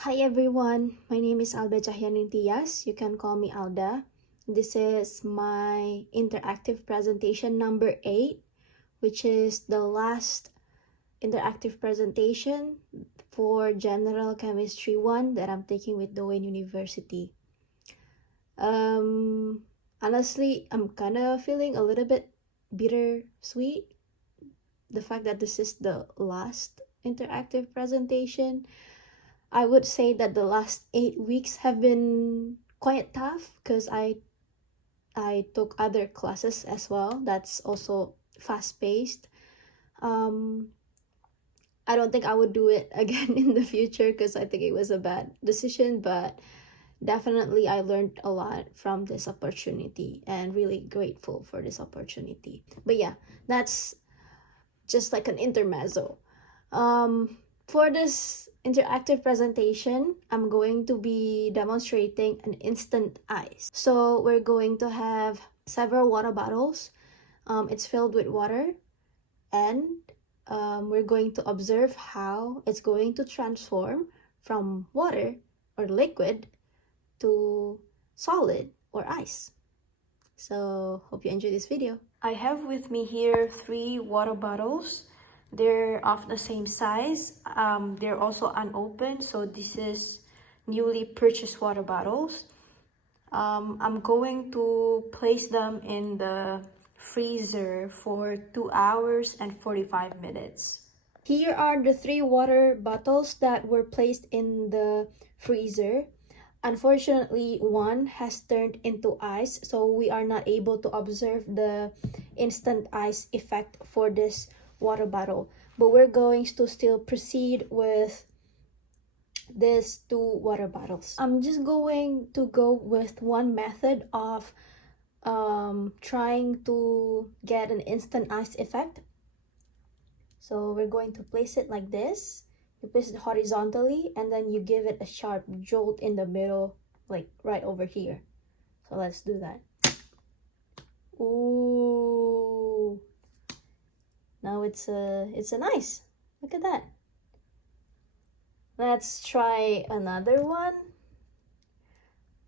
Hi everyone, my name is Alda Cahyaningtyas. You can call me Alda. This is my interactive presentation number 8, which is the last interactive presentation for General Chemistry 1 that I'm taking with Doane University. Honestly, I'm kind of feeling a little bit bittersweet. The fact that this is the last interactive presentation. I would say that the last 8 weeks have been quite tough because I took other classes as well. That's also fast paced. I don't think I would do it again in the future because I think it was a bad decision, but definitely I learned a lot from this opportunity and really grateful for this opportunity. But yeah, that's just like an intermezzo. For this interactive presentation, I'm going to be demonstrating an instant ice. So we're going to have several water bottles. It's filled with water, and we're going to observe how it's going to transform from water or liquid to solid or ice. So hope you enjoy this video. I have with me here 3 water bottles. They're of the same size. They're also unopened, so this is newly purchased water bottles. I'm going to place them in the freezer for 2 hours and 45 minutes. Here are the 3 water bottles that were placed in the freezer. Unfortunately, one has turned into ice, so we are not able to observe the instant ice effect for this water bottle. But we're going to still proceed with these 2 water bottles. I'm just going to go with one method of trying to get an instant ice effect. So we're going to place it like this. You place it horizontally and then you give it a sharp jolt in the middle, like right over here. So let's do that. Ooh. Now it's an ice. Look at that. Let's try another one.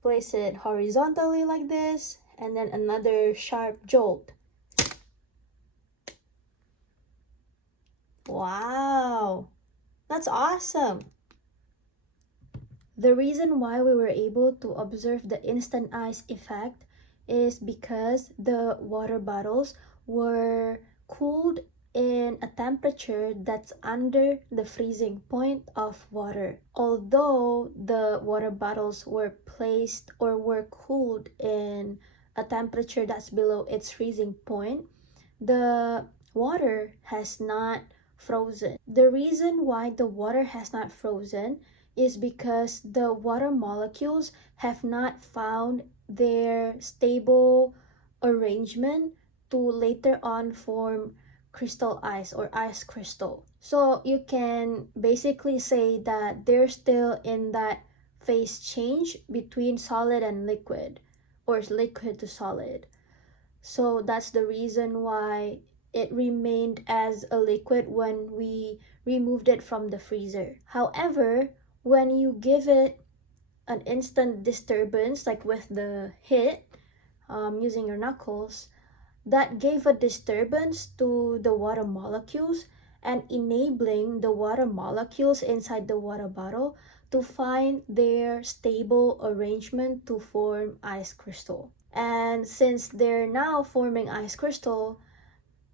Place it horizontally like this and then another sharp jolt. Wow. That's awesome. The reason why we were able to observe the instant ice effect is because the water bottles were cooled in a temperature that's under the freezing point of water. Although the water bottles were placed or were cooled in a temperature that's below its freezing point, the water has not frozen. The reason why the water has not frozen is because the water molecules have not found their stable arrangement to later on form crystal ice or ice crystal. So you can basically say that they're still in that phase change between solid and liquid, or liquid to solid. So that's the reason why it remained as a liquid when we removed it from the freezer. However, when you give it an instant disturbance, like with the hit, using your knuckles, that gave a disturbance to the water molecules and enabling the water molecules inside the water bottle to find their stable arrangement to form ice crystal. And since they're now forming ice crystal,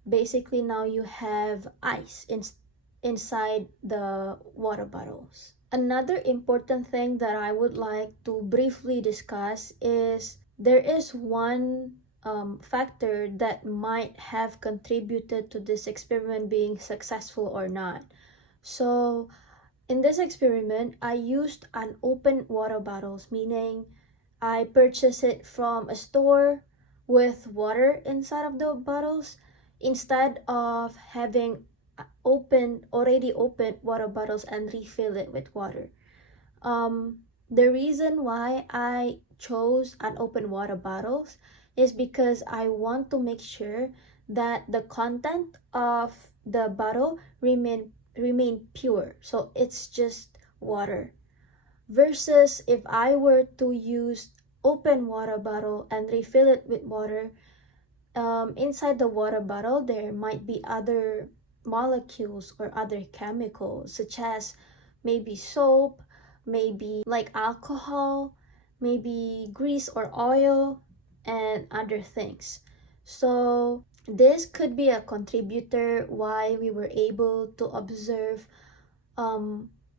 basically now you have ice inside the water bottles. Another important thing that I would like to briefly discuss is there is one factor that might have contributed to this experiment being successful or not. So in this experiment, I used unopened water bottles, meaning I purchased it from a store with water inside of the bottles instead of having already opened water bottles and refill it with water. The reason why I chose unopened water bottles is because I want to make sure that the content of the bottle remain pure. So it's just water. versus if I were to use open water bottle and refill it with water. Inside the water bottle there might be other molecules or other chemicals, such as maybe soap, maybe like alcohol, maybe grease or oil, and other things. So this could be a contributor why we were able to observe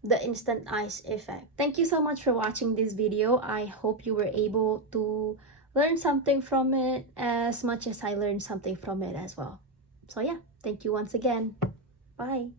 the instant ice effect. Thank you so much for watching this video. I hope you were able to learn something from it as much as I learned something from it as well. So yeah, thank you once again. Bye.